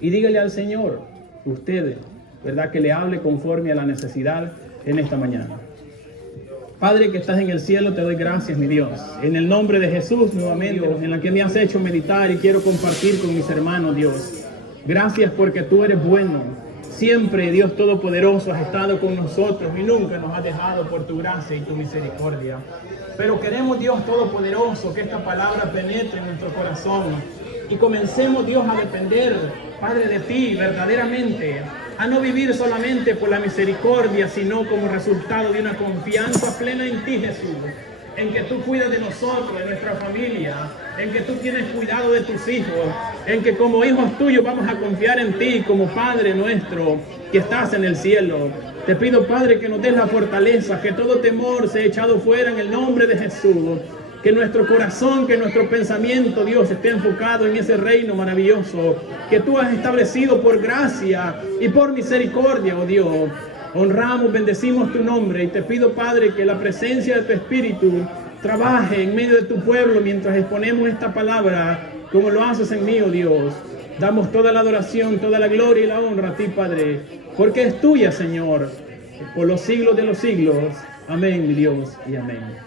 y dígale al Señor, usted, ¿verdad? Que le hable conforme a la necesidad en esta mañana. Padre que estás en el cielo, te doy gracias, mi Dios. En el nombre de Jesús, nuevamente, en la que me has hecho meditar y quiero compartir con mis hermanos, Dios. Gracias porque tú eres bueno. Siempre, Dios Todopoderoso, has estado con nosotros y nunca nos has dejado por tu gracia y tu misericordia. Pero queremos, Dios Todopoderoso, que esta palabra penetre en nuestro corazón y comencemos, Dios, a depender, Padre, de ti verdaderamente, a no vivir solamente por la misericordia, sino como resultado de una confianza plena en ti, Jesús, en que tú cuidas de nosotros, de nuestra familia, en que tú tienes cuidado de tus hijos, en que como hijos tuyos vamos a confiar en ti como Padre nuestro que estás en el cielo. Te pido, Padre, que nos des la fortaleza, que todo temor sea echado fuera en el nombre de Jesús. Que nuestro corazón, que nuestro pensamiento, Dios, esté enfocado en ese reino maravilloso que tú has establecido por gracia y por misericordia, oh Dios. Honramos, bendecimos tu nombre y te pido, Padre, que la presencia de tu Espíritu trabaje en medio de tu pueblo mientras exponemos esta palabra, como lo haces en mí, oh Dios. Damos toda la adoración, toda la gloria y la honra a ti, Padre, porque es tuya, Señor, por los siglos de los siglos. Amén, mi Dios, y amén.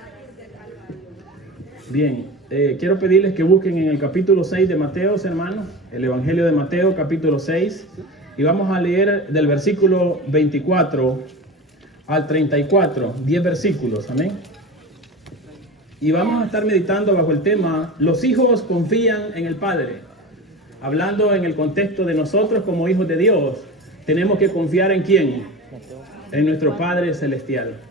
Bien, quiero pedirles que busquen en el capítulo 6 de Mateo, hermanos, el Evangelio de Mateo, capítulo 6, y vamos a leer del versículo 24 al 34, 10 versículos, amén. Y vamos a estar meditando bajo el tema, los hijos confían en el Padre. Hablando en el contexto de nosotros como hijos de Dios, tenemos que confiar en ¿quién? En nuestro Padre Celestial.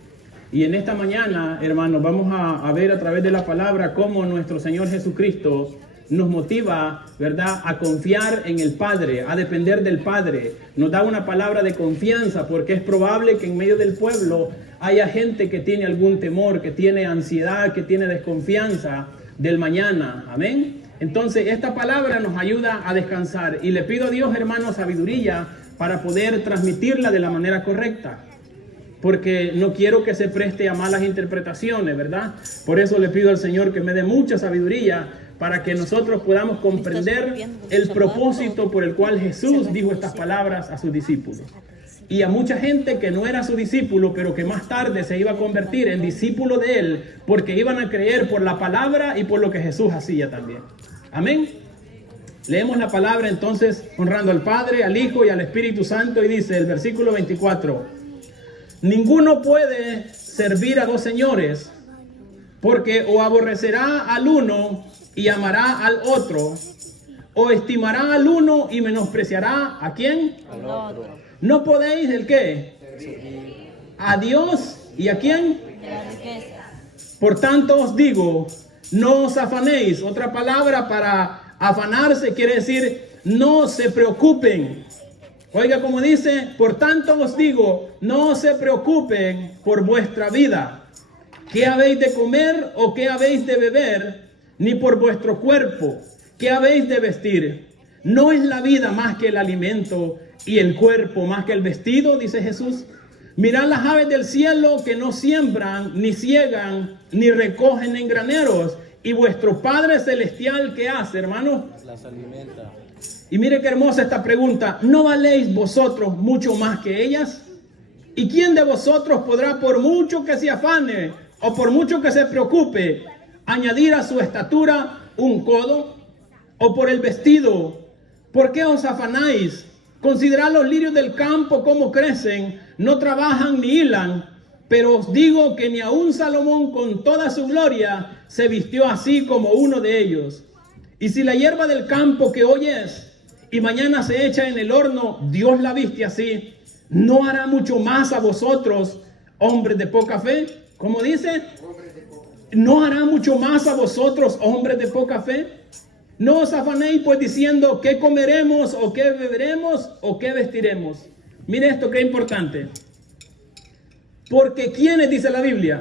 Y en esta mañana, hermanos, vamos a ver a través de la palabra cómo nuestro Señor Jesucristo nos motiva, ¿verdad?, a confiar en el Padre, a depender del Padre. Nos da una palabra de confianza porque es probable que en medio del pueblo haya gente que tiene algún temor, que tiene ansiedad, que tiene desconfianza del mañana. Amén. Entonces, esta palabra nos ayuda a descansar y le pido a Dios, hermanos, sabiduría para poder transmitirla de la manera correcta. Porque no quiero que se preste a malas interpretaciones, ¿verdad? Por eso le pido al Señor que me dé mucha sabiduría para que nosotros podamos comprender el propósito por el cual Jesús dijo estas palabras a sus discípulos. Y a mucha gente que no era su discípulo, pero que más tarde se iba a convertir en discípulo de él, porque iban a creer por la palabra y por lo que Jesús hacía también. Amén. Leemos la palabra entonces honrando al Padre, al Hijo y al Espíritu Santo, y dice el versículo 24. Ninguno puede servir a dos señores, porque o aborrecerá al uno y amará al otro, o estimará al uno y menospreciará ¿a quién? Al otro. No podéis ¿el qué? A Dios y ¿a quién? Por tanto os digo, no os afanéis. Otra palabra para afanarse quiere decir no se preocupen. Oiga como dice, por tanto os digo, no se preocupen por vuestra vida, qué habéis de comer o qué habéis de beber, ni por vuestro cuerpo, qué habéis de vestir. ¿No es la vida más que el alimento y el cuerpo más que el vestido? Dice Jesús. Mirad las aves del cielo que no siembran, ni ciegan, ni recogen en graneros, y vuestro Padre Celestial, ¿qué hace, hermano? Las alimenta. Y mire qué hermosa esta pregunta. ¿No valéis vosotros mucho más que ellas? ¿Y quién de vosotros podrá, por mucho que se afane o por mucho que se preocupe, añadir a su estatura un codo? ¿O por el vestido? ¿Por qué os afanáis? Considerad los lirios del campo cómo crecen, no trabajan ni hilan. Pero os digo que ni aun Salomón con toda su gloria se vistió así como uno de ellos. Y si la hierba del campo que hoy es y mañana se echa en el horno, Dios la viste así, ¿no hará mucho más a vosotros, hombres de poca fe? ¿Cómo dice? ¿No hará mucho más a vosotros, hombres de poca fe? No os afanéis pues diciendo qué comeremos o qué beberemos o qué vestiremos. Mire esto que es importante. Porque ¿quiénes dice la Biblia?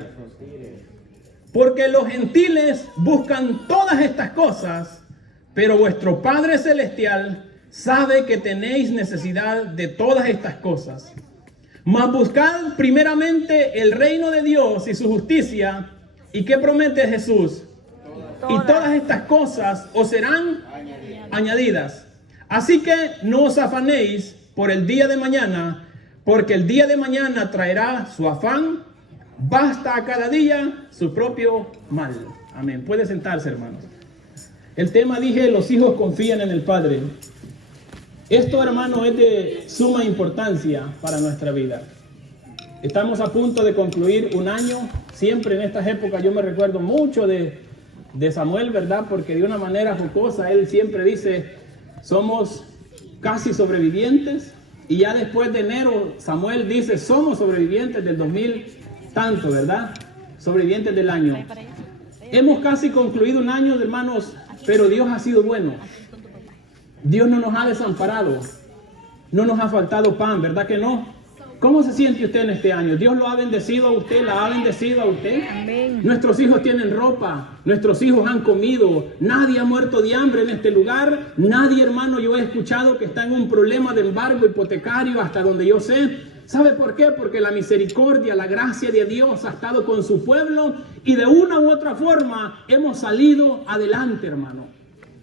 Porque los gentiles buscan todas estas cosas, pero vuestro Padre Celestial sabe que tenéis necesidad de todas estas cosas. Mas buscad primeramente el reino de Dios y su justicia. ¿Y qué promete Jesús? Y todas estas cosas os serán añadidas. Así que no os afanéis por el día de mañana, porque el día de mañana traerá su afán. Basta a cada día su propio mal. Amén. Puede sentarse, hermanos. El tema, dije, los hijos confían en el Padre. Esto, hermano, es de suma importancia para nuestra vida. Estamos a punto de concluir un año. Siempre en estas épocas yo me recuerdo mucho de Samuel, ¿verdad? Porque de una manera jocosa él siempre dice, somos casi sobrevivientes. Y ya después de enero, Samuel dice, somos sobrevivientes del 2000 tanto, ¿verdad? Sobrevivientes del año. Hemos casi concluido un año, hermanos, pero Dios ha sido bueno. Dios no nos ha desamparado. No nos ha faltado pan, ¿verdad que no? ¿Cómo se siente usted en este año? ¿Dios lo ha bendecido a usted? ¿La ha bendecido a usted? Amén. Nuestros hijos tienen ropa. Nuestros hijos han comido. Nadie ha muerto de hambre en este lugar. Nadie, hermano, yo he escuchado que está en un problema de embargo hipotecario hasta donde yo sé. ¿Sabe por qué? Porque la misericordia, la gracia de Dios ha estado con su pueblo y de una u otra forma hemos salido adelante, hermano.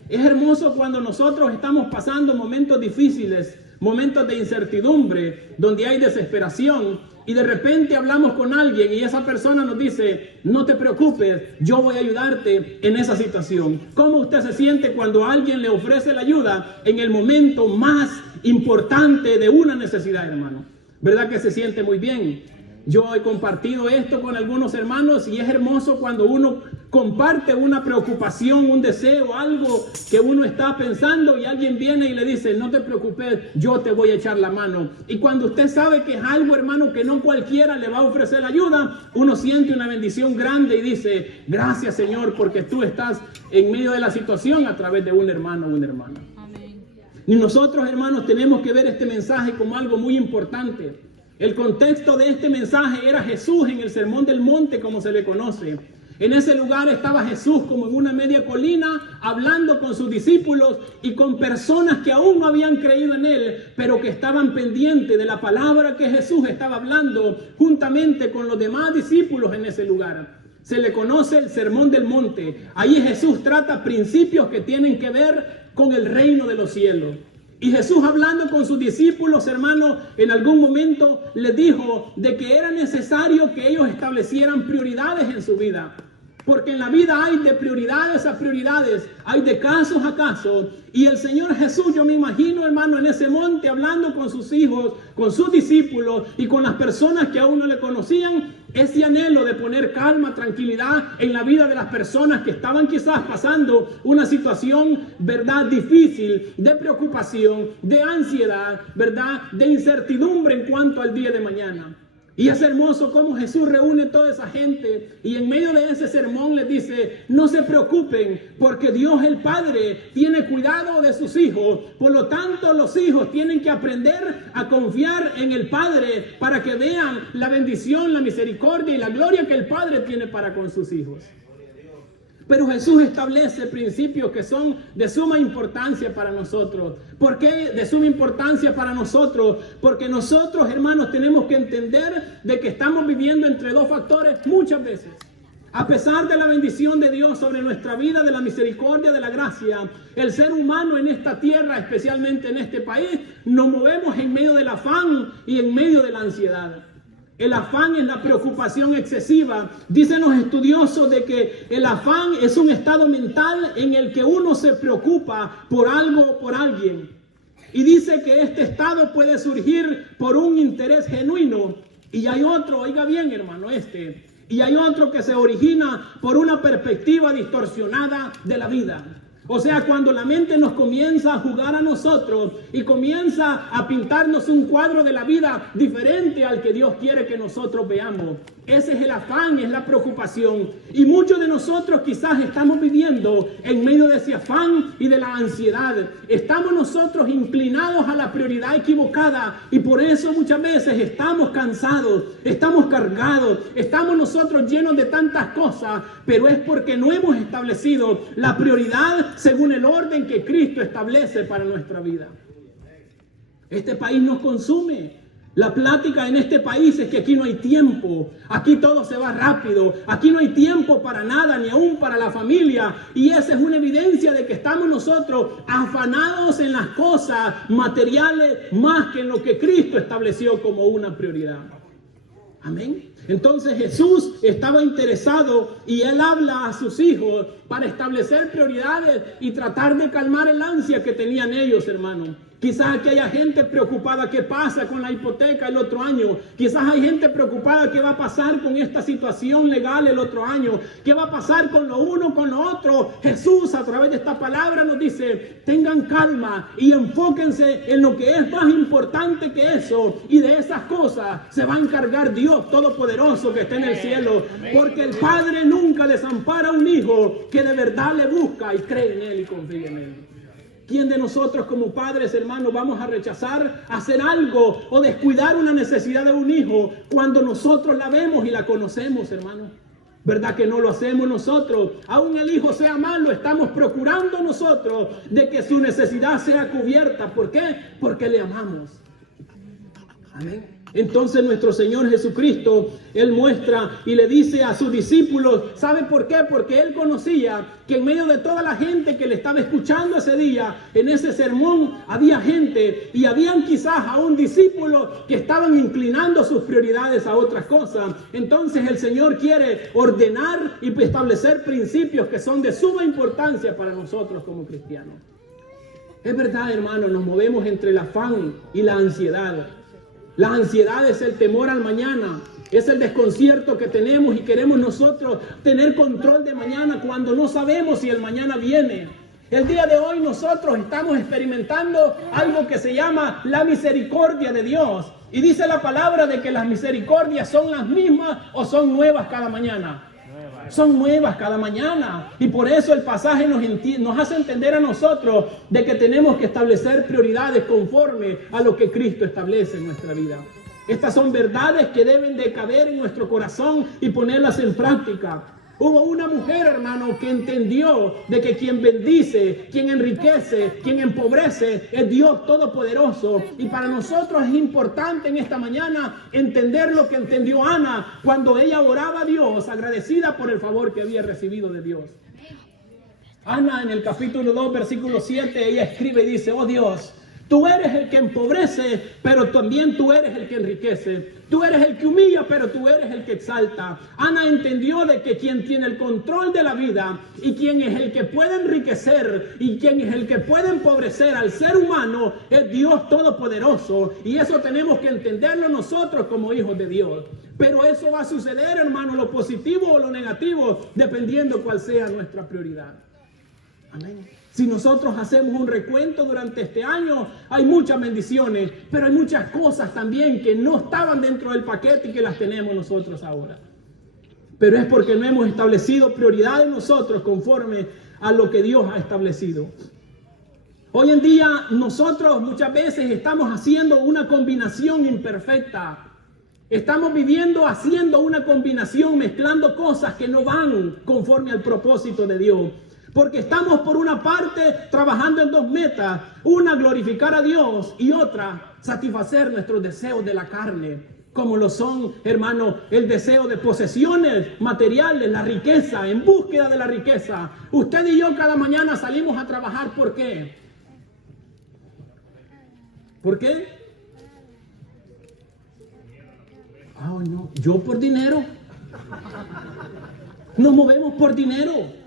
Es hermoso cuando nosotros estamos pasando momentos difíciles, momentos de incertidumbre, donde hay desesperación y de repente hablamos con alguien y esa persona nos dice, no te preocupes, yo voy a ayudarte en esa situación. ¿Cómo usted se siente cuando alguien le ofrece la ayuda en el momento más importante de una necesidad, hermano? ¿Verdad que se siente muy bien? Yo he compartido esto con algunos hermanos y es hermoso cuando uno comparte una preocupación, un deseo, algo que uno está pensando y alguien viene y le dice, no te preocupes, yo te voy a echar la mano. Y cuando usted sabe que es algo, hermano, que no cualquiera le va a ofrecer ayuda, uno siente una bendición grande y dice, gracias, Señor, porque tú estás en medio de la situación a través de un hermano o una hermana. Y nosotros, hermanos, tenemos que ver este mensaje como algo muy importante. El contexto de este mensaje era Jesús en el Sermón del Monte, como se le conoce. En ese lugar estaba Jesús como en una media colina, hablando con sus discípulos y con personas que aún no habían creído en Él, pero que estaban pendientes de la palabra que Jesús estaba hablando juntamente con los demás discípulos en ese lugar. Se le conoce el Sermón del Monte. Ahí Jesús trata principios que tienen que ver con el reino de los cielos. Y Jesús, hablando con sus discípulos, hermanos, en algún momento les dijo de que era necesario que ellos establecieran prioridades en su vida. Porque en la vida hay de prioridades a prioridades, hay de casos a casos. Y el Señor Jesús, yo me imagino, hermano, en ese monte hablando con sus hijos, con sus discípulos y con las personas que aún no le conocían, ese anhelo de poner calma, tranquilidad en la vida de las personas que estaban quizás pasando una situación, verdad, difícil, de preocupación, de ansiedad, verdad, de incertidumbre en cuanto al día de mañana. Y es hermoso cómo Jesús reúne toda esa gente y en medio de ese sermón les dice, no se preocupen porque Dios el Padre tiene cuidado de sus hijos. Por lo tanto, los hijos tienen que aprender a confiar en el Padre para que vean la bendición, la misericordia y la gloria que el Padre tiene para con sus hijos. Pero Jesús establece principios que son de suma importancia para nosotros. ¿Por qué de suma importancia para nosotros? Porque nosotros, hermanos, tenemos que entender de que estamos viviendo entre dos factores muchas veces. A pesar de la bendición de Dios sobre nuestra vida, de la misericordia, de la gracia, el ser humano en esta tierra, especialmente en este país, nos movemos en medio del afán y en medio de la ansiedad. El afán es la preocupación excesiva. Dicen los estudiosos de que el afán es un estado mental en el que uno se preocupa por algo o por alguien. Y dice que este estado puede surgir por un interés genuino. Y hay otro, oiga bien, hermano, y hay otro que se origina por una perspectiva distorsionada de la vida. O sea, cuando la mente nos comienza a jugar a nosotros y comienza a pintarnos un cuadro de la vida diferente al que Dios quiere que nosotros veamos. Ese es el afán, es la preocupación. Y muchos de nosotros quizás estamos viviendo en medio de ese afán y de la ansiedad. Estamos nosotros inclinados a la prioridad equivocada y por eso muchas veces estamos cansados, estamos cargados, estamos nosotros llenos de tantas cosas, pero es porque no hemos establecido la prioridad según el orden que Cristo establece para nuestra vida. Este país nos consume. La plática en este país es que aquí no hay tiempo, aquí todo se va rápido, aquí no hay tiempo para nada, ni aún para la familia. Y esa es una evidencia de que estamos nosotros afanados en las cosas materiales más que en lo que Cristo estableció como una prioridad. Amén. Entonces Jesús estaba interesado y Él habla a sus hijos para establecer prioridades y tratar de calmar el ansia que tenían ellos, hermano. Quizás aquí haya gente preocupada qué pasa con la hipoteca el otro año. Quizás hay gente preocupada qué va a pasar con esta situación legal el otro año. ¿Qué va a pasar con lo uno, con lo otro? Jesús a través de esta palabra nos dice, tengan calma y enfóquense en lo que es más importante que eso. Y de esas cosas se va a encargar Dios Todopoderoso que está en el cielo. Porque el Padre nunca desampara a un hijo que de verdad le busca y cree en Él y confía en Él. ¿Quién de nosotros como padres, hermanos, vamos a rechazar hacer algo o descuidar una necesidad de un hijo cuando nosotros la vemos y la conocemos, hermano? ¿Verdad que no lo hacemos nosotros? Aún el hijo sea malo, estamos procurando nosotros de que su necesidad sea cubierta. ¿Por qué? Porque le amamos. Amén. Entonces nuestro Señor Jesucristo, Él muestra y le dice a sus discípulos, ¿sabe por qué? Porque Él conocía que en medio de toda la gente que le estaba escuchando ese día, en ese sermón, había gente y habían quizás aún discípulos que estaban inclinando sus prioridades a otras cosas. Entonces el Señor quiere ordenar y establecer principios que son de suma importancia para nosotros como cristianos. Es verdad, hermano, nos movemos entre el afán y la ansiedad. La ansiedad es el temor al mañana, es el desconcierto que tenemos y queremos nosotros tener control de mañana cuando no sabemos si el mañana viene. El día de hoy nosotros estamos experimentando algo que se llama la misericordia de Dios. Y dice la palabra de que las misericordias son las mismas o son nuevas cada mañana. Son nuevas cada mañana. Y por eso el pasaje nos hace entender a nosotros de que tenemos que establecer prioridades conforme a lo que Cristo establece en nuestra vida. Estas son verdades que deben de caber en nuestro corazón y ponerlas en práctica. Hubo una mujer, hermano, que entendió de que quien bendice, quien enriquece, quien empobrece es Dios Todopoderoso. Y para nosotros es importante en esta mañana entender lo que entendió Ana cuando ella oraba a Dios, agradecida por el favor que había recibido de Dios. Ana en el capítulo 2, versículo 7, ella escribe y dice, oh Dios, tú eres el que empobrece, pero también tú eres el que enriquece. Tú eres el que humilla, pero tú eres el que exalta. Ana entendió de que quien tiene el control de la vida y quien es el que puede enriquecer y quien es el que puede empobrecer al ser humano es Dios Todopoderoso. Y eso tenemos que entenderlo nosotros como hijos de Dios. Pero eso va a suceder, hermano, lo positivo o lo negativo, dependiendo cuál sea nuestra prioridad. Amén. Si nosotros hacemos un recuento durante este año, hay muchas bendiciones, pero hay muchas cosas también que no estaban dentro del paquete y que las tenemos nosotros ahora. Pero es porque no hemos establecido prioridades nosotros conforme a lo que Dios ha establecido. Hoy en día nosotros muchas veces estamos haciendo una combinación imperfecta. Estamos viviendo haciendo una combinación, mezclando cosas que no van conforme al propósito de Dios. Porque estamos por una parte trabajando en dos metas. Una, glorificar a Dios, y otra, satisfacer nuestros deseos de la carne. Como lo son, hermano, el deseo de posesiones materiales, la riqueza, en búsqueda de la riqueza. Usted y yo cada mañana salimos a trabajar, ¿por qué? ¿Por qué? Ah, no, yo por dinero. Nos movemos por dinero.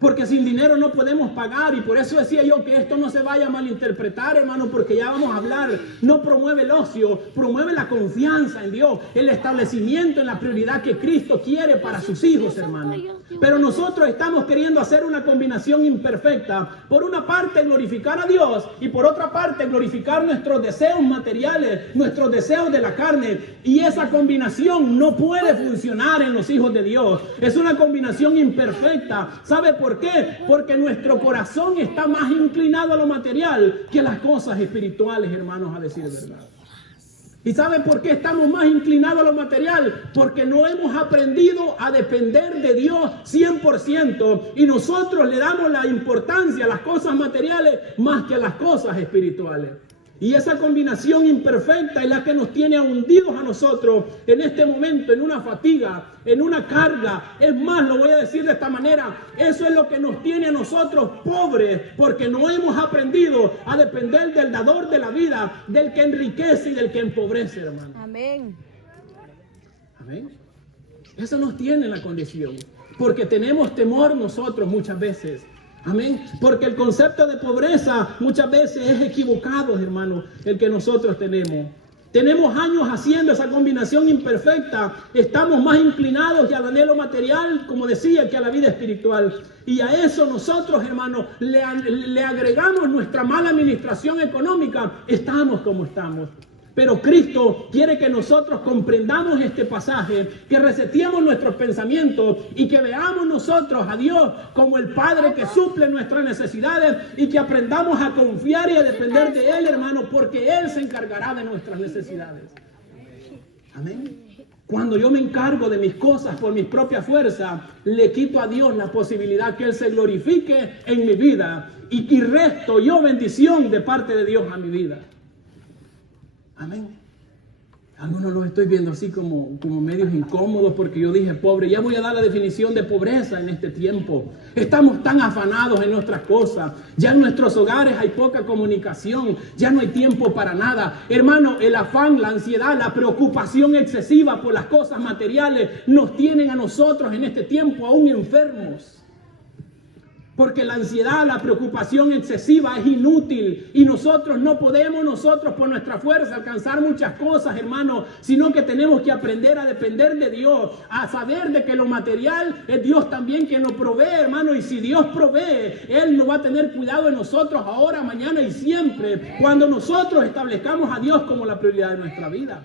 Porque sin dinero no podemos pagar, y por eso decía yo que esto no se vaya a malinterpretar, hermano, porque ya vamos a hablar. No promueve el ocio, promueve la confianza en Dios, el establecimiento en la prioridad que Cristo quiere para sus hijos, hermano. Pero nosotros estamos queriendo hacer una combinación imperfecta. Por una parte glorificar a Dios y por otra parte glorificar nuestros deseos materiales, nuestros deseos de la carne. Y esa combinación no puede funcionar en los hijos de Dios. Es una combinación imperfecta. ¿Sabe por qué? Porque nuestro corazón está más inclinado a lo material que a las cosas espirituales, hermanos, a decir verdad. ¿Y sabe por qué estamos más inclinados a lo material? Porque no hemos aprendido a depender de Dios 100%. Y nosotros le damos la importancia a las cosas materiales más que a las cosas espirituales. Y esa combinación imperfecta es la que nos tiene hundidos a nosotros en este momento, en una fatiga, en una carga. Es más, lo voy a decir de esta manera, eso es lo que nos tiene a nosotros pobres, porque no hemos aprendido a depender del dador de la vida, del que enriquece y del que empobrece, hermano. Amén. Amén. Eso nos tiene en la condición, porque tenemos temor nosotros muchas veces. Amén. Porque el concepto de pobreza muchas veces es equivocado, hermano, el que nosotros tenemos. Tenemos años haciendo esa combinación imperfecta. Estamos más inclinados al anhelo material, como decía, que a la vida espiritual. Y a eso nosotros, hermanos, le agregamos nuestra mala administración económica. Estamos como estamos. Pero Cristo quiere que nosotros comprendamos este pasaje, que reseteemos nuestros pensamientos y que veamos nosotros a Dios como el Padre que suple nuestras necesidades y que aprendamos a confiar y a depender de Él, hermano, porque Él se encargará de nuestras necesidades. Amén. Cuando yo me encargo de mis cosas por mi propia fuerza, le quito a Dios la posibilidad que Él se glorifique en mi vida y resto yo bendición de parte de Dios a mi vida. Amén. Algunos los estoy viendo así como medios incómodos porque yo dije pobre. Ya voy a dar la definición de pobreza en este tiempo. Estamos tan afanados en nuestras cosas. Ya en nuestros hogares hay poca comunicación. Ya no hay tiempo para nada. Hermano, el afán, la ansiedad, la preocupación excesiva por las cosas materiales nos tienen a nosotros en este tiempo aún enfermos. Porque la ansiedad, la preocupación excesiva es inútil y nosotros no podemos por nuestra fuerza alcanzar muchas cosas, hermano, sino que tenemos que aprender a depender de Dios, a saber de que lo material es Dios también quien nos provee, hermano, y si Dios provee, Él no va a tener cuidado de nosotros ahora, mañana y siempre, cuando nosotros establezcamos a Dios como la prioridad de nuestra vida.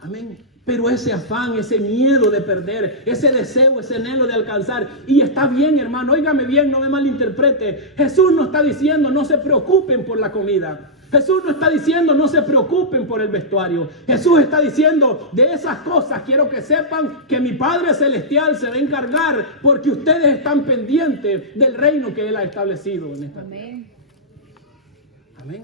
Amén. Pero ese afán, ese miedo de perder, ese deseo, ese anhelo de alcanzar, y está bien, hermano, óigame bien, no me malinterprete. Jesús no está diciendo no se preocupen por la comida. Jesús no está diciendo no se preocupen por el vestuario. Jesús está diciendo de esas cosas quiero que sepan que mi Padre Celestial se va a encargar porque ustedes están pendientes del reino que Él ha establecido en esta tierra. Amén. Amén.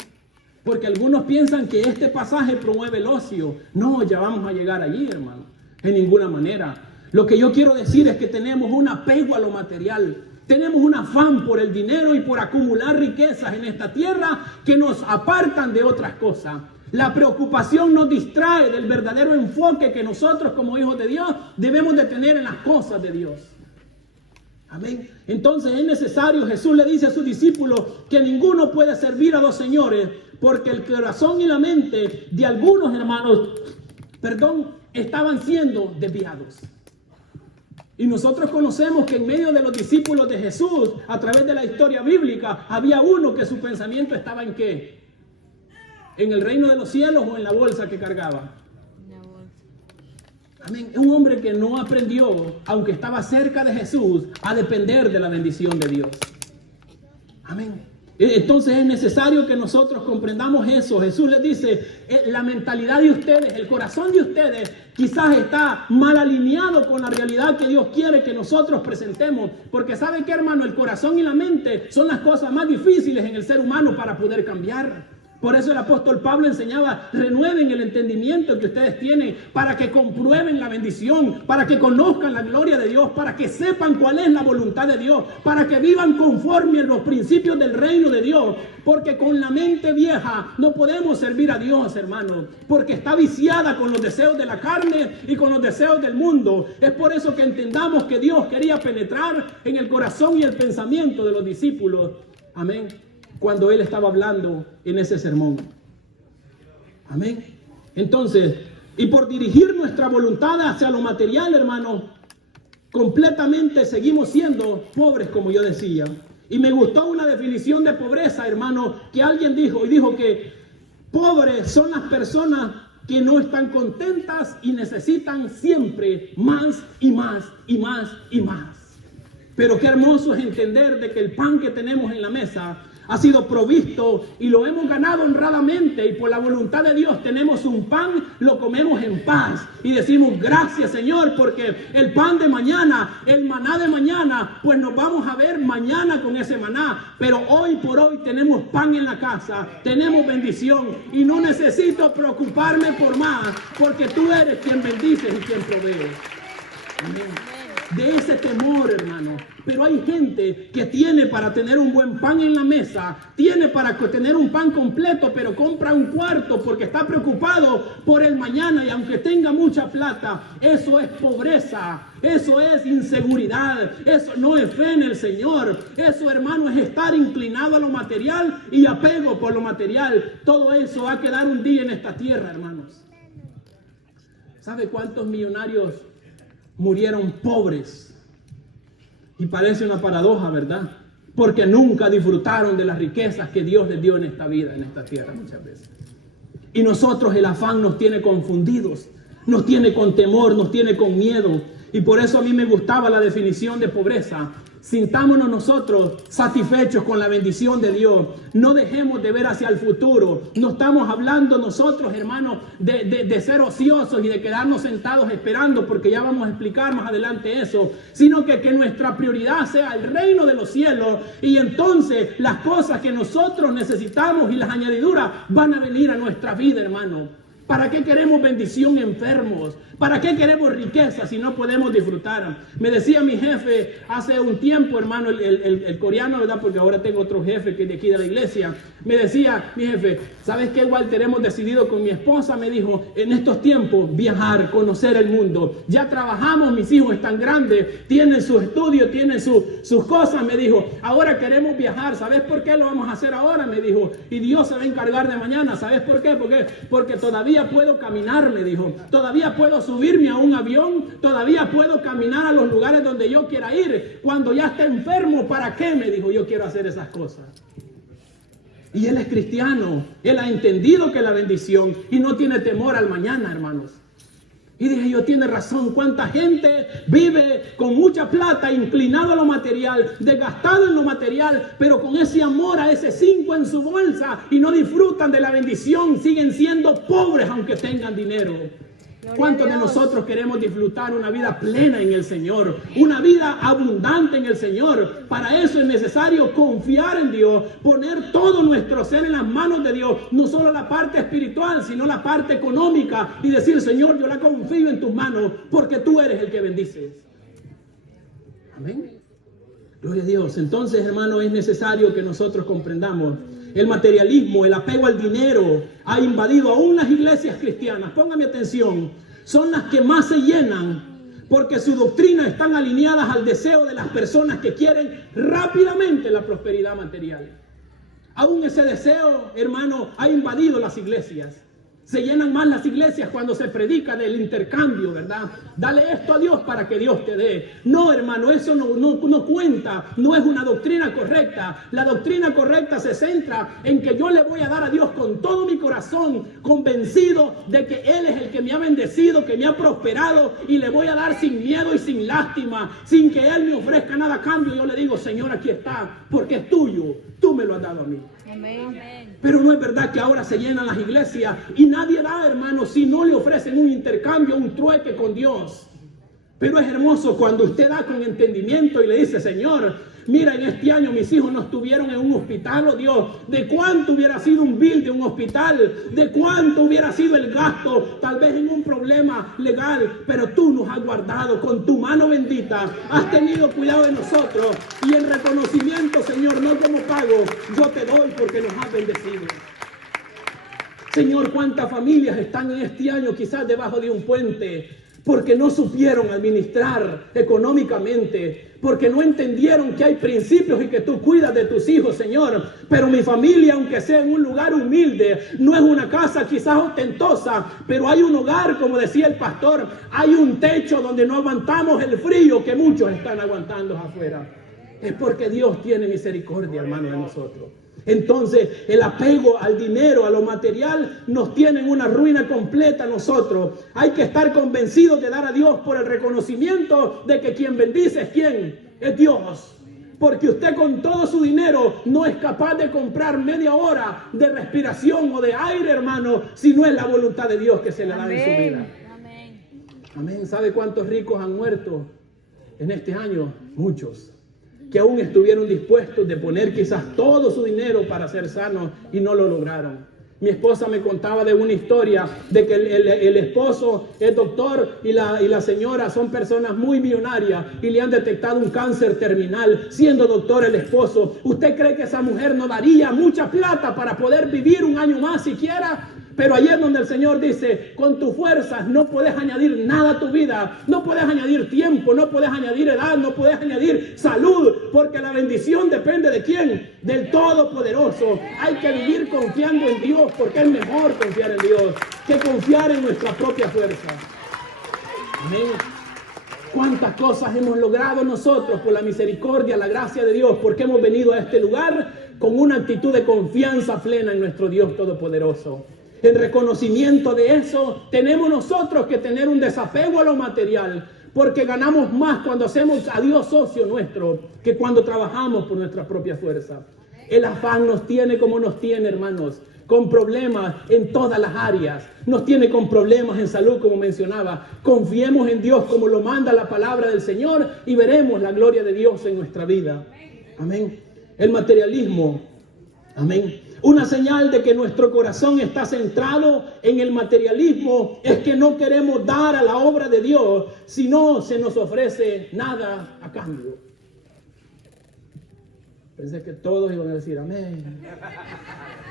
Porque algunos piensan que este pasaje promueve el ocio. No, ya vamos a llegar allí, hermano. En ninguna manera. Lo que yo quiero decir es que tenemos un apego a lo material. Tenemos un afán por el dinero y por acumular riquezas en esta tierra que nos apartan de otras cosas. La preocupación nos distrae del verdadero enfoque que nosotros como hijos de Dios debemos de tener en las cosas de Dios. Amén. Entonces es necesario, Jesús le dice a sus discípulos que ninguno puede servir a dos señores, porque el corazón y la mente de algunos hermanos, estaban siendo desviados. Y nosotros conocemos que en medio de los discípulos de Jesús, a través de la historia bíblica, había uno que su pensamiento estaba ¿en qué? ¿En el reino de los cielos o en la bolsa que cargaba? Amén. Es un hombre que no aprendió, aunque estaba cerca de Jesús, a depender de la bendición de Dios. Amén. Entonces es necesario que nosotros comprendamos eso. Jesús les dice, la mentalidad de ustedes, el corazón de ustedes quizás está mal alineado con la realidad que Dios quiere que nosotros presentemos. Porque ¿sabe qué, hermano? El corazón y la mente son las cosas más difíciles en el ser humano para poder cambiar. Por eso el apóstol Pablo enseñaba, renueven el entendimiento que ustedes tienen para que comprueben la bendición, para que conozcan la gloria de Dios, para que sepan cuál es la voluntad de Dios, para que vivan conforme a los principios del reino de Dios. Porque con la mente vieja no podemos servir a Dios, hermano, porque está viciada con los deseos de la carne y con los deseos del mundo. Es por eso que entendamos que Dios quería penetrar en el corazón y el pensamiento de los discípulos. Amén. Cuando Él estaba hablando en ese sermón. Amén. Entonces, y por dirigir nuestra voluntad hacia lo material, hermano, completamente seguimos siendo pobres, como yo decía. Y me gustó una definición de pobreza, hermano, que alguien dijo, y dijo que pobres son las personas que no están contentas y necesitan siempre más y más y más y más. Pero qué hermoso es entender de que el pan que tenemos en la mesa ha sido provisto y lo hemos ganado honradamente, y por la voluntad de Dios tenemos un pan, lo comemos en paz y decimos gracias, Señor, porque el pan de mañana, el maná de mañana, pues nos vamos a ver mañana con ese maná, pero hoy por hoy tenemos pan en la casa, tenemos bendición y no necesito preocuparme por más, porque tú eres quien bendices y quien provee. Amén. De ese temor, hermano. Pero hay gente que tiene para tener un buen pan en la mesa, tiene para tener un pan completo, pero compra un cuarto porque está preocupado por el mañana, y aunque tenga mucha plata, eso es pobreza, eso es inseguridad, eso no es fe en el Señor, eso, hermano, es estar inclinado a lo material y apego por lo material. Todo eso va a quedar un día en esta tierra, hermanos. ¿Sabe cuántos millonarios murieron pobres? Y parece una paradoja, ¿verdad? Porque nunca disfrutaron de las riquezas que Dios les dio en esta vida, en esta tierra, muchas veces. Y nosotros, el afán nos tiene confundidos, nos tiene con temor, nos tiene con miedo. Y por eso a mí me gustaba la definición de pobreza. Sintámonos nosotros satisfechos con la bendición de Dios. No dejemos de ver hacia el futuro. No estamos hablando nosotros, hermanos, de ser ociosos y de quedarnos sentados esperando, porque ya vamos a explicar más adelante eso. Sino que nuestra prioridad sea el reino de los cielos. Y entonces las cosas que nosotros necesitamos y las añadiduras van a venir a nuestra vida, hermano. ¿Para qué queremos bendición enfermos? ¿Para qué queremos riqueza si no podemos disfrutar? Me decía mi jefe hace un tiempo, hermano, el coreano, ¿verdad? Porque ahora tengo otro jefe que es de aquí de la iglesia. Me decía mi jefe, ¿sabes qué, Walter? Hemos decidido con mi esposa, me dijo, en estos tiempos viajar, conocer el mundo. Ya trabajamos, mis hijos están grandes, tienen sus estudios, tienen sus cosas, me dijo. Ahora queremos viajar. ¿Sabes por qué lo vamos a hacer ahora? Me dijo. Y Dios se va a encargar de mañana. ¿Sabes por qué? Porque todavía puedo caminar, me dijo. Todavía puedo subirme a un avión. Todavía puedo caminar a los lugares donde yo quiera ir. Cuando ya esté enfermo, ¿para qué? Me dijo, yo quiero hacer esas cosas. Y él es cristiano. Él ha entendido que la bendición y no tiene temor al mañana, hermanos. Y dije yo, tiene razón. ¿Cuánta gente vive con mucha plata, inclinado a lo material, desgastado en lo material, pero con ese amor a ese 5 en su bolsa y no disfrutan de la bendición? Siguen siendo pobres aunque tengan dinero. ¿Cuántos de nosotros queremos disfrutar una vida plena en el Señor? Una vida abundante en el Señor. Para eso es necesario confiar en Dios, poner todo nuestro ser en las manos de Dios. No solo la parte espiritual, sino la parte económica. Y decir, Señor, yo la confío en tus manos, porque tú eres el que bendices. Amén. Gloria a Dios. Entonces, hermano, es necesario que nosotros comprendamos. El materialismo, el apego al dinero ha invadido aún las iglesias cristianas. Póngame atención. Son las que más se llenan porque sus doctrinas están alineadas al deseo de las personas que quieren rápidamente la prosperidad material. Aún ese deseo, hermano, ha invadido las iglesias. Se llenan más las iglesias cuando se predica del intercambio, ¿verdad? Dale esto a Dios para que Dios te dé. No, hermano, eso no cuenta. No es una doctrina correcta. La doctrina correcta se centra en que yo le voy a dar a Dios con todo mi corazón, convencido de que Él es el que me ha bendecido, que me ha prosperado, y le voy a dar sin miedo y sin lástima, sin que Él me ofrezca nada a cambio. Yo le digo, Señor, aquí está, porque es tuyo. Tú me lo has dado a mí. Amén. Pero no es verdad que ahora se llenan las iglesias y nadie da, hermano, si no le ofrecen un intercambio, un trueque con Dios. Pero es hermoso cuando usted da con entendimiento y le dice, Señor, mira, en este año mis hijos no estuvieron en un hospital, oh Dios. ¿De cuánto hubiera sido un bill de un hospital? ¿De cuánto hubiera sido el gasto? Tal vez en un problema legal, pero tú nos has guardado con tu mano bendita. Has tenido cuidado de nosotros. Y en reconocimiento, Señor, no como pago, yo te doy porque nos has bendecido. Señor, cuántas familias están en este año quizás debajo de un puente porque no supieron administrar económicamente, porque no entendieron que hay principios y que tú cuidas de tus hijos, Señor. Pero mi familia, aunque sea en un lugar humilde, no es una casa quizás ostentosa, pero hay un hogar, como decía el pastor, hay un techo donde no aguantamos el frío que muchos están aguantando afuera. Es porque Dios tiene misericordia, hermano, de nosotros. Entonces el apego al dinero, a lo material, nos tiene en una ruina completa a nosotros. Hay que estar convencidos de dar a Dios por el reconocimiento de que quien bendice es ¿quién? Es Dios. Porque usted con todo su dinero no es capaz de comprar media hora de respiración o de aire, hermano, si no es la voluntad de Dios que se le da en su vida. Amén. ¿Sabe cuántos ricos han muerto en este año? Muchos. Que aún estuvieron dispuestos de poner quizás todo su dinero para ser sanos y no lo lograron. Mi esposa me contaba de una historia de que el esposo es doctor y la señora son personas muy millonarias y le han detectado un cáncer terminal siendo doctor el esposo. ¿Usted cree que esa mujer no daría mucha plata para poder vivir un año más siquiera? Pero ahí es donde el Señor dice, con tus fuerzas no puedes añadir nada a tu vida, no puedes añadir tiempo, no puedes añadir edad, no puedes añadir salud, porque la bendición depende ¿de quién? Del Todopoderoso. Hay que vivir confiando en Dios, porque es mejor confiar en Dios que confiar en nuestra propia fuerza. Amén. ¿Cuántas cosas hemos logrado nosotros por la misericordia, la gracia de Dios? Porque hemos venido a este lugar con una actitud de confianza plena en nuestro Dios Todopoderoso. En reconocimiento de eso, tenemos nosotros que tener un desapego a lo material, porque ganamos más cuando hacemos a Dios socio nuestro que cuando trabajamos por nuestra propia fuerza. El afán nos tiene como nos tiene, hermanos, con problemas en todas las áreas. Nos tiene con problemas en salud, como mencionaba. Confiemos en Dios como lo manda la palabra del Señor y veremos la gloria de Dios en nuestra vida. Amén. El materialismo. Amén. Una señal de que nuestro corazón está centrado en el materialismo es que no queremos dar a la obra de Dios si no se nos ofrece nada a cambio. Pensé que todos iban a decir amén.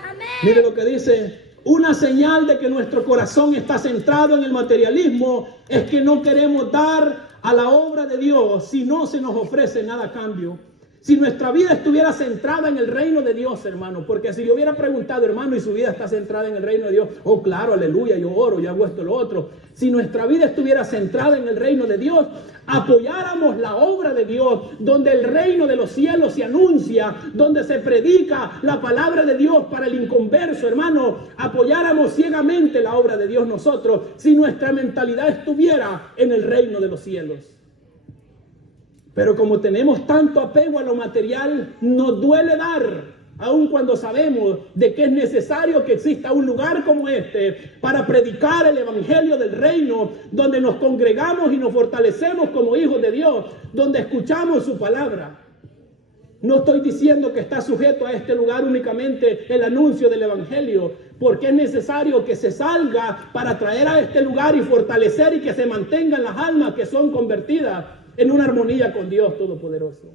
Amén. Mire lo que dice. Una señal de que nuestro corazón está centrado en el materialismo es que no queremos dar a la obra de Dios si no se nos ofrece nada a cambio. Si nuestra vida estuviera centrada en el reino de Dios, hermano, porque si yo hubiera preguntado, hermano, ¿y su vida está centrada en el reino de Dios? Oh, claro, aleluya, yo oro, yo hago esto, lo otro. Si nuestra vida estuviera centrada en el reino de Dios, apoyáramos la obra de Dios, donde el reino de los cielos se anuncia, donde se predica la palabra de Dios para el inconverso, hermano, apoyáramos ciegamente la obra de Dios nosotros, si nuestra mentalidad estuviera en el reino de los cielos. Pero como tenemos tanto apego a lo material, nos duele dar, aun cuando sabemos de que es necesario que exista un lugar como este para predicar el evangelio del reino, donde nos congregamos y nos fortalecemos como hijos de Dios, donde escuchamos su palabra. No estoy diciendo que está sujeto a este lugar únicamente el anuncio del evangelio, porque es necesario que se salga para traer a este lugar y fortalecer y que se mantengan las almas que son convertidas en una armonía con Dios Todopoderoso.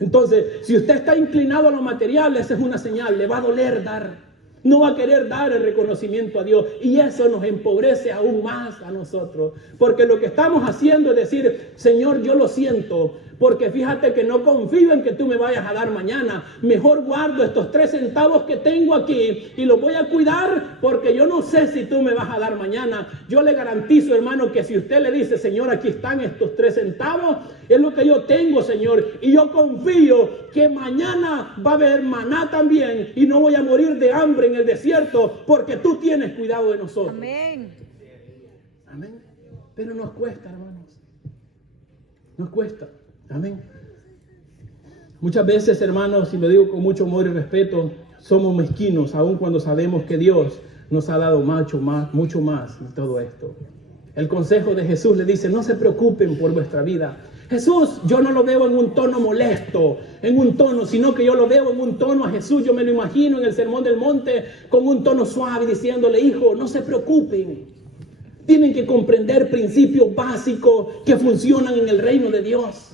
Entonces, si usted está inclinado a lo material, esa es una señal, le va a doler dar. No va a querer dar el reconocimiento a Dios. Y eso nos empobrece aún más a nosotros. Porque lo que estamos haciendo es decir, Señor, yo lo siento, porque fíjate que no confío en que tú me vayas a dar mañana. Mejor guardo estos 3 centavos que tengo aquí y los voy a cuidar porque yo no sé si tú me vas a dar mañana. Yo le garantizo, hermano, que si usted le dice, Señor, aquí están estos 3 centavos, es lo que yo tengo, Señor. Y yo confío que mañana va a haber maná también y no voy a morir de hambre en el desierto porque tú tienes cuidado de nosotros. Amén. Amén. Pero nos cuesta, hermanos. Nos cuesta. Amén. Muchas veces, hermanos, y lo digo con mucho amor y respeto, somos mezquinos, aun cuando sabemos que Dios nos ha dado mucho más de todo esto. El consejo de Jesús le dice, no se preocupen por vuestra vida. Jesús, yo no lo veo en un tono molesto, en un tono, sino que yo lo veo en un tono a Jesús. Yo me lo imagino en el Sermón del Monte con un tono suave diciéndole, hijo, no se preocupen. Tienen que comprender principios básicos que funcionan en el reino de Dios.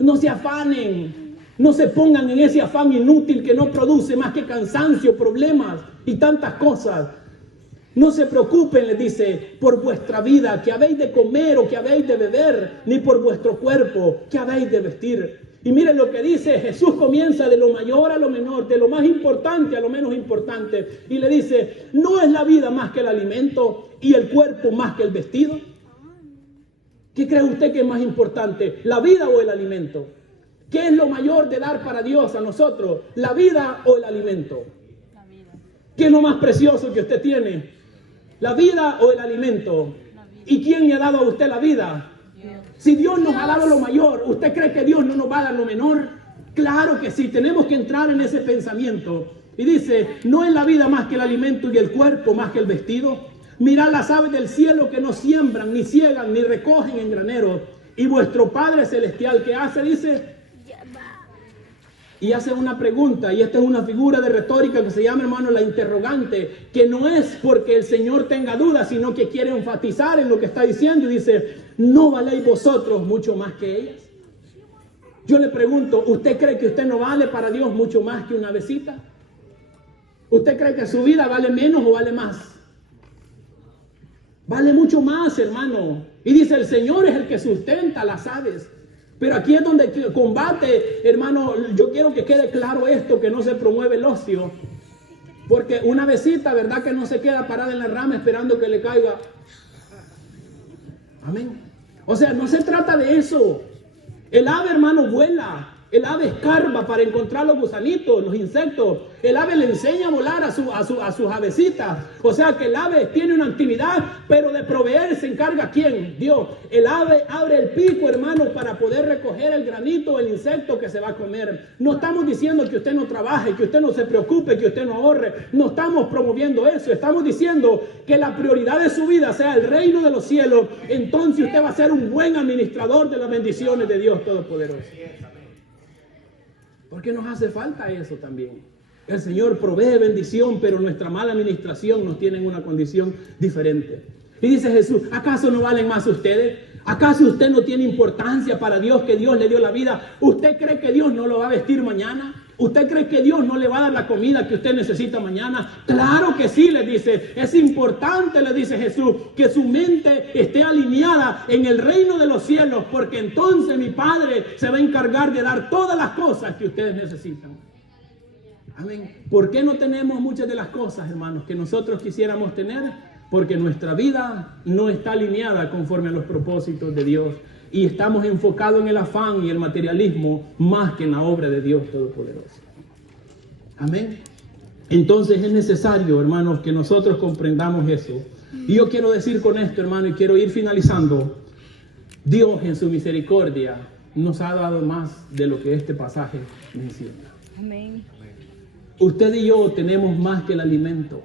No se afanen, no se pongan en ese afán inútil que no produce más que cansancio, problemas y tantas cosas. No se preocupen, les dice, por vuestra vida, que habéis de comer o que habéis de beber, ni por vuestro cuerpo, que habéis de vestir. Y miren lo que dice, Jesús comienza de lo mayor a lo menor, de lo más importante a lo menos importante. Y le dice, ¿no es la vida más que el alimento y el cuerpo más que el vestido? ¿Qué cree usted que es más importante, la vida o el alimento? ¿Qué es lo mayor de dar para Dios a nosotros, la vida o el alimento? La vida. ¿Qué es lo más precioso que usted tiene? ¿La vida o el alimento? ¿Y quién le ha dado a usted la vida? Dios. Si Dios nos ha dado lo mayor, ¿usted cree que Dios no nos va a dar lo menor? Claro que sí, tenemos que entrar en ese pensamiento. Y dice, ¿no es la vida más que el alimento y el cuerpo más que el vestido? Mirad las aves del cielo que no siembran, ni ciegan, ni recogen en graneros. Y vuestro Padre Celestial, ¿qué hace? Dice, y hace una pregunta, y esta es una figura de retórica que se llama, hermano, la interrogante, que no es porque el Señor tenga dudas, sino que quiere enfatizar en lo que está diciendo, y dice, ¿no valéis vosotros mucho más que ellas? Yo le pregunto, ¿usted cree que usted no vale para Dios mucho más que una avecita? ¿Usted cree que su vida vale menos o vale más? Vale mucho más, hermano. Y dice, el Señor es el que sustenta las aves. Pero aquí es donde combate, hermano, yo quiero que quede claro esto, que no se promueve el ocio. Porque una avecita, ¿verdad? Que no se queda parada en la rama esperando que le caiga. Amén. O sea, no se trata de eso. El ave, hermano, vuela. El ave escarba para encontrar los gusanitos, los insectos. El ave le enseña a volar a sus avecitas. O sea que el ave tiene una actividad, pero de proveer se encarga ¿quién? Dios. El ave abre el pico, hermano, para poder recoger el granito, el insecto que se va a comer. No estamos diciendo que usted no trabaje, que usted no se preocupe, que usted no ahorre. No estamos promoviendo eso. Estamos diciendo que la prioridad de su vida sea el reino de los cielos. Entonces usted va a ser un buen administrador de las bendiciones de Dios Todopoderoso. Porque nos hace falta eso también. El Señor provee bendición, pero nuestra mala administración nos tiene en una condición diferente. Y dice Jesús, ¿acaso no valen más ustedes? ¿Acaso usted no tiene importancia para Dios, que Dios le dio la vida? ¿Usted cree que Dios no lo va a vestir mañana? ¿Usted cree que Dios no le va a dar la comida que usted necesita mañana? Claro que sí, le dice. Es importante, le dice Jesús, que su mente esté alineada en el reino de los cielos, porque entonces mi Padre se va a encargar de dar todas las cosas que ustedes necesitan. Amén. ¿Por qué no tenemos muchas de las cosas, hermanos, que nosotros quisiéramos tener? Porque nuestra vida no está alineada conforme a los propósitos de Dios. Y estamos enfocados en el afán y el materialismo más que en la obra de Dios Todopoderoso. Amén. Entonces es necesario, hermanos, que nosotros comprendamos eso. Y yo quiero decir con esto, hermano, y quiero ir finalizando. Dios en su misericordia nos ha dado más de lo que este pasaje menciona. Amén. Usted y yo tenemos más que el alimento.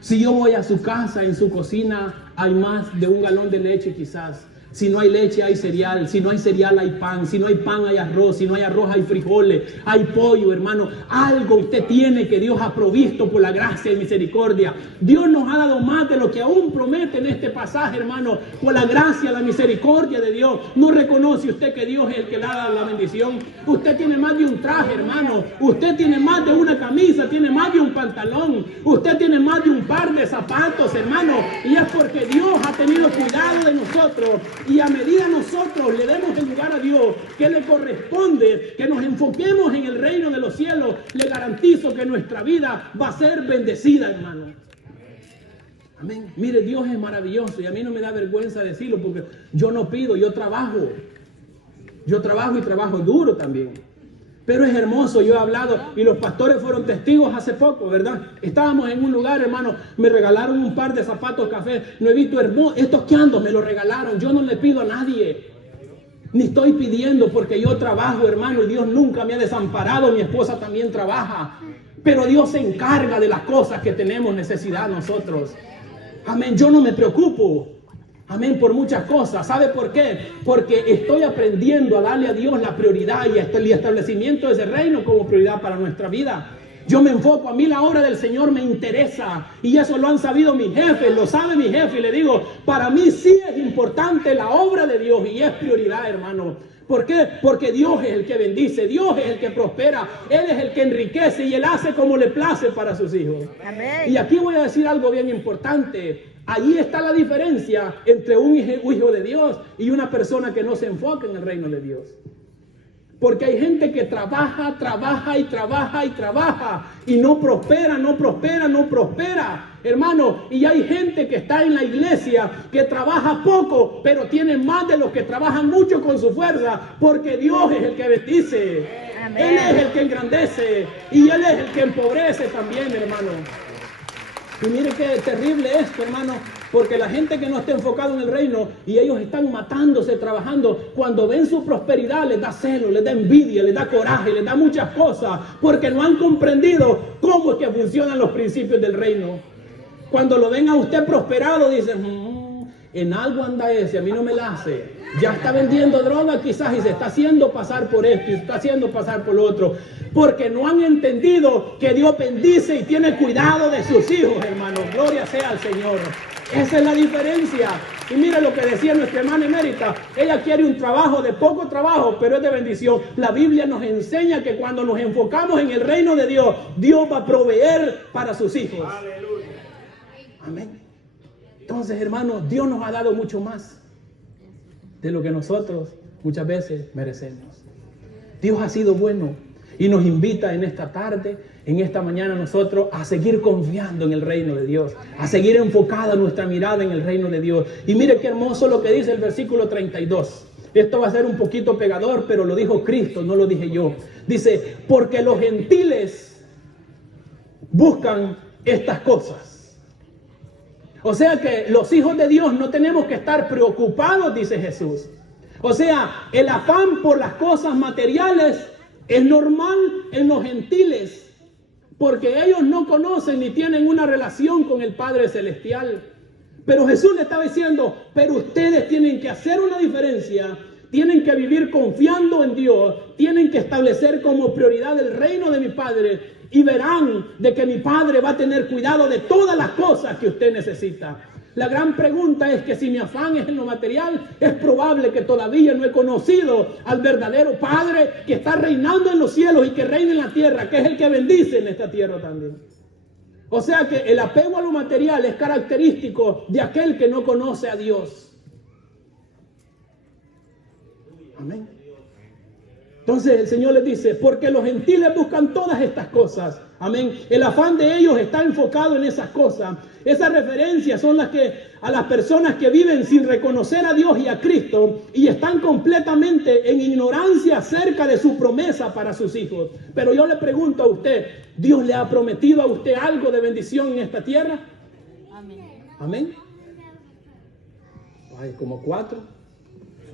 Si yo voy a su casa, en su cocina, hay más de 1 galón de leche quizás. Si no hay leche, hay cereal. Si no hay cereal, hay pan. Si no hay pan, hay arroz. Si no hay arroz, hay frijoles. Hay pollo, hermano. Algo usted tiene que Dios ha provisto por la gracia y misericordia. Dios nos ha dado más de lo que aún promete en este pasaje, hermano. Por la gracia, la misericordia de Dios. ¿No reconoce usted que Dios es el que le da la bendición? Usted tiene más de un traje, hermano. Usted tiene más de una camisa. Tiene más de un pantalón. Usted tiene más de un par de zapatos, hermano. Y es porque Dios ha tenido cuidado de nosotros. Y a medida nosotros le demos el lugar a Dios que le corresponde, que nos enfoquemos en el reino de los cielos, le garantizo que nuestra vida va a ser bendecida, hermano. Amén. Mire, Dios es maravilloso y a mí no me da vergüenza decirlo porque yo no pido, yo trabajo. Yo trabajo y trabajo duro también. Pero es hermoso, yo he hablado y los pastores fueron testigos hace poco, ¿verdad? Estábamos en un lugar, hermano, me regalaron un par de zapatos café, no he visto hermoso, estos que ando me los regalaron, yo no le pido a nadie, ni estoy pidiendo porque yo trabajo, hermano, y Dios nunca me ha desamparado, mi esposa también trabaja, pero Dios se encarga de las cosas que tenemos necesidad nosotros. Amén, yo no me preocupo. Amén, por muchas cosas. ¿Sabe por qué? Porque estoy aprendiendo a darle a Dios la prioridad y hasta el establecimiento de ese reino como prioridad para nuestra vida. Yo me enfoco, a mí la obra del Señor me interesa y eso lo han sabido mis jefes, lo sabe mi jefe y le digo, para mí sí es importante la obra de Dios y es prioridad, hermano. ¿Por qué? Porque Dios es el que bendice, Dios es el que prospera, Él es el que enriquece y Él hace como le place para sus hijos. Amén. Y aquí voy a decir algo bien importante. Allí está la diferencia entre un hijo de Dios y una persona que no se enfoca en el reino de Dios. Porque hay gente que trabaja y no prospera. Hermano, y hay gente que está en la iglesia que trabaja poco, pero tiene más de los que trabajan mucho con su fuerza, porque Dios es el que bendice. Amén. Él es el que engrandece y Él es el que empobrece también, hermano. Y mire qué terrible esto, hermano, Porque la gente que no está enfocada en el reino y ellos están matándose, trabajando, cuando ven su prosperidad les da celo, les da envidia, les da coraje, les da muchas cosas, porque no han comprendido cómo es que funcionan los principios del reino. Cuando lo ven a usted prosperado, dicen, en algo anda ese, a mí no me la hace. Ya está vendiendo droga quizás y se está haciendo pasar por esto y se está haciendo pasar por lo otro. Porque no han entendido que Dios bendice y tiene cuidado de sus hijos, hermanos. Gloria sea al Señor. Esa es la diferencia. Y mira lo que decía nuestra hermana emérita. Ella quiere un trabajo de poco trabajo, pero es de bendición. La Biblia nos enseña que cuando nos enfocamos en el reino de Dios, Dios va a proveer para sus hijos. Aleluya. Amén. Entonces, hermanos, Dios nos ha dado mucho más de lo que nosotros muchas veces merecemos. Dios ha sido bueno y nos invita en esta tarde, en esta mañana, nosotros a seguir confiando en el reino de Dios, a seguir enfocada nuestra mirada en el reino de Dios. Y mire qué hermoso lo que dice el versículo 32. Esto va a ser un poquito pegador, pero lo dijo Cristo, no lo dije yo. Dice, porque los gentiles buscan estas cosas. O sea que los hijos de Dios no tenemos que estar preocupados, dice Jesús. O sea, el afán por las cosas materiales es normal en los gentiles, porque ellos no conocen ni tienen una relación con el Padre Celestial. Pero Jesús le estaba diciendo, pero ustedes tienen que hacer una diferencia, tienen que vivir confiando en Dios, tienen que establecer como prioridad el reino de mi Padre y verán de que mi Padre va a tener cuidado de todas las cosas que usted necesita. La gran pregunta es que si mi afán es en lo material, es probable que todavía no he conocido al verdadero Padre que está reinando en los cielos y que reina en la tierra, que es el que bendice en esta tierra también. O sea que el apego a lo material es característico de aquel que no conoce a Dios. Amén. Entonces el Señor les dice, porque los gentiles buscan todas estas cosas. Amén. El afán de ellos está enfocado en esas cosas. Esas referencias son las que a las personas que viven sin reconocer a Dios y a Cristo y están completamente en ignorancia acerca de su promesa para sus hijos. Pero yo le pregunto a usted, ¿Dios le ha prometido a usted algo de bendición en esta tierra? Amén. Amén. Hay como 4.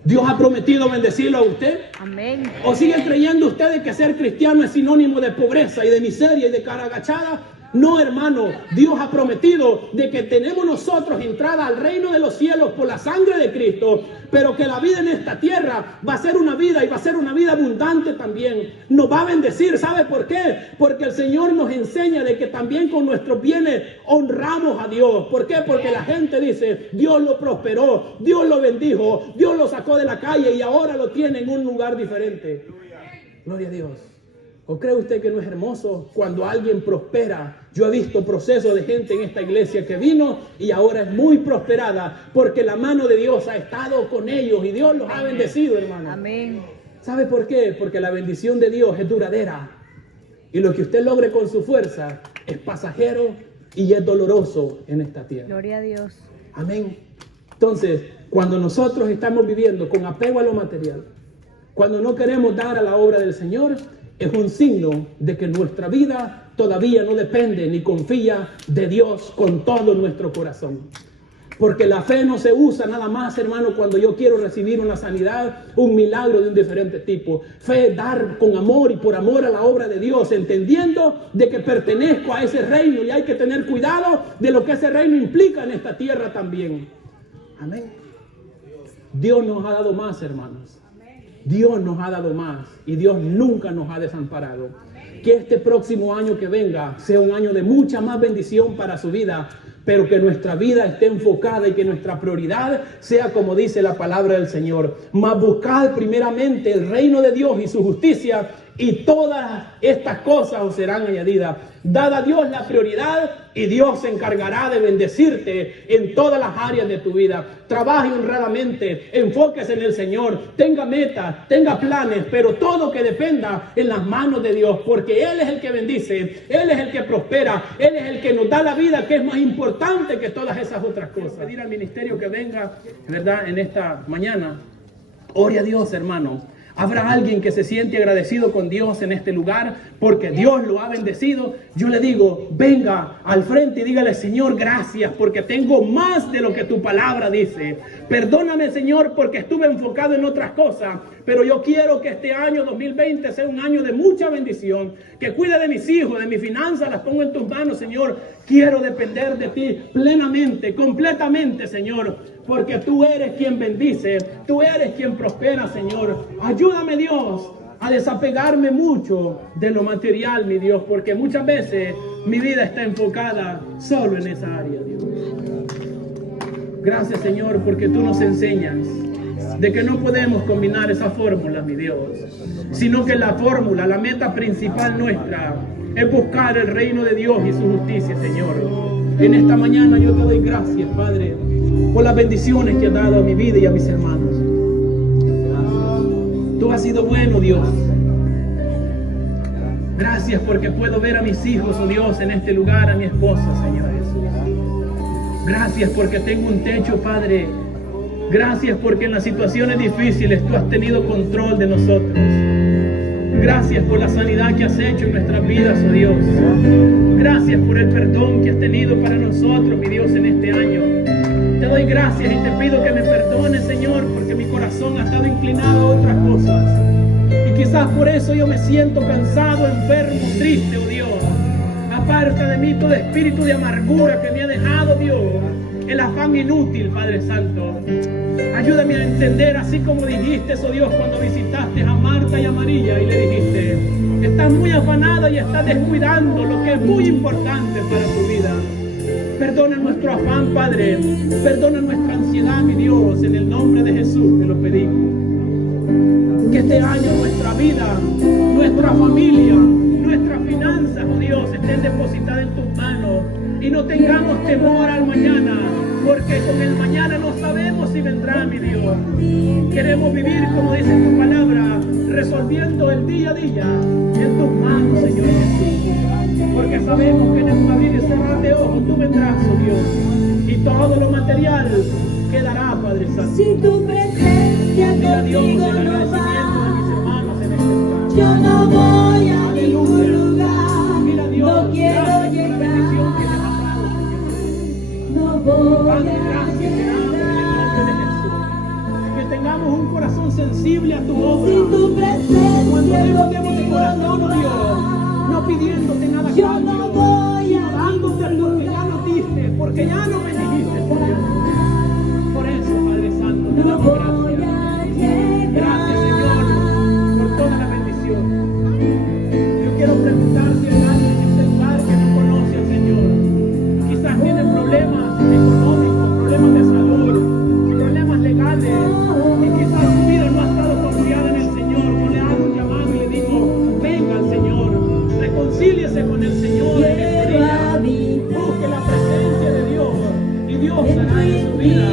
¿Dios ha prometido bendecirlo a usted? Amén. ¿O siguen creyendo ustedes que ser cristiano es sinónimo de pobreza y de miseria y de cara agachada? No, hermano, Dios ha prometido de que tenemos nosotros entrada al reino de los cielos por la sangre de Cristo, pero que la vida en esta tierra va a ser una vida y va a ser una vida abundante también. Nos va a bendecir, ¿sabe por qué? Porque el Señor nos enseña de que también con nuestros bienes honramos a Dios. ¿Por qué? Porque la gente dice, Dios lo prosperó, Dios lo bendijo, Dios lo sacó de la calle y ahora lo tiene en un lugar diferente. Gloria a Dios. ¿O cree usted que no es hermoso cuando alguien prospera? Yo he visto procesos de gente en esta iglesia que vino y ahora es muy prosperada porque la mano de Dios ha estado con ellos y Dios los ha bendecido, hermano. Amén. ¿Sabe por qué? Porque la bendición de Dios es duradera y lo que usted logre con su fuerza es pasajero y es doloroso en esta tierra. Gloria a Dios. Amén. Entonces, cuando nosotros estamos viviendo con apego a lo material, cuando no queremos dar a la obra del Señor, es un signo de que nuestra vida todavía no depende ni confía de Dios con todo nuestro corazón. Porque la fe no se usa nada más, hermano, cuando yo quiero recibir una sanidad, un milagro de un diferente tipo. Fe es dar con amor y por amor a la obra de Dios, entendiendo de que pertenezco a ese reino y hay que tener cuidado de lo que ese reino implica en esta tierra también. Amén. Dios nos ha dado más, hermanos. Dios nos ha dado más y Dios nunca nos ha desamparado. Que este próximo año que venga sea un año de mucha más bendición para su vida, pero que nuestra vida esté enfocada y que nuestra prioridad sea como dice la palabra del Señor. Mas buscad primeramente el reino de Dios y su justicia y todas estas cosas os serán añadidas. Dad a Dios la prioridad y Dios se encargará de bendecirte en todas las áreas de tu vida. Trabaje honradamente, enfóquese en el Señor, tenga metas, tenga planes, pero todo que dependa en las manos de Dios, porque Él es el que bendice, Él es el que prospera, Él es el que nos da la vida, que es más importante que todas esas otras cosas. Pedir al ministerio que venga, ¿verdad?, en esta mañana. Ore a Dios, hermano. Habrá alguien que se siente agradecido con Dios en este lugar porque Dios lo ha bendecido. Yo le digo, venga al frente y dígale, Señor, gracias porque tengo más de lo que tu palabra dice. Perdóname, Señor, porque estuve enfocado en otras cosas, pero yo quiero que este año 2020 sea un año de mucha bendición, que cuide de mis hijos, de mis finanzas, las pongo en tus manos, Señor. Quiero depender de ti plenamente, completamente, Señor, porque tú eres quien bendice, tú eres quien prospera, Señor. Ayúdame, Dios, a desapegarme mucho de lo material, mi Dios, porque muchas veces mi vida está enfocada solo en esa área, Dios. Gracias, Señor, porque tú nos enseñas de que no podemos combinar esa fórmula, mi Dios, sino que la fórmula, la meta principal nuestra es buscar el reino de Dios y su justicia, Señor. En esta mañana yo te doy gracias, Padre, por las bendiciones que has dado a mi vida y a mis hermanos. Tú has sido bueno, Dios. Gracias porque puedo ver a mis hijos, oh Dios, en este lugar, a mi esposa, Señor Jesús. Gracias porque tengo un techo, Padre. Gracias porque en las situaciones difíciles tú has tenido control de nosotros. Gracias por la sanidad que has hecho en nuestras vidas, oh Dios. Gracias por el perdón que has tenido para nosotros, mi Dios, en este año. Te doy gracias y te pido que me perdones, Señor, porque mi corazón ha estado inclinado a otras cosas. Y quizás por eso yo me siento cansado, enfermo, triste, oh Dios. Aparta de mí todo espíritu de amargura que me ha dejado, Dios, el afán inútil, Padre Santo. Ayúdame a entender, así como dijiste, oh Dios, cuando visitaste a Marta y a María y le dijiste, estás muy afanada y estás descuidando lo que es muy importante para tu vida. Perdona nuestro afán, Padre. Perdona nuestra ansiedad, mi Dios. En el nombre de Jesús te lo pedimos. Que este año nuestra vida, nuestra familia, nuestras finanzas, oh Dios, estén depositadas en tus manos. Y no tengamos temor al mañana, porque con el mañana no sabemos si vendrá, mi Dios. Queremos vivir, como dice tu palabra, resolviendo el día a día en tus manos, Señor Jesús. Porque sabemos que en el abrir y cerrar de ojos tú vendrás, oh Dios. Y todo lo material quedará, Padre Santo. Si tu presencia conmigo no va, yo no voy a ningún lugar. No quiero llegar. No voy a llegar. Que tengamos un corazón sensible a tu obra. Si tu presencia cuando demos de corazón, oh Dios, no pidiéndote nada yo cambio, no voy a dándote porque ya nos diste, porque ya nos bendigiste, por Dios. Por eso, Padre Santo, te no damos voy gracias. a llegar. Gracias, Señor, por toda la bendición. Yo quiero preguntar si hay alguien en este lugar que no conoce al Señor. Quizás tiene problemas económicos, problemas de salud, problemas legales, y quizás su vida no ha estado confiada en el Señor. Yo le hago un llamado y le digo, venga al Señor, reconcíliese con el Señor en este día. Busque la presencia de Dios y Dios hará en su vida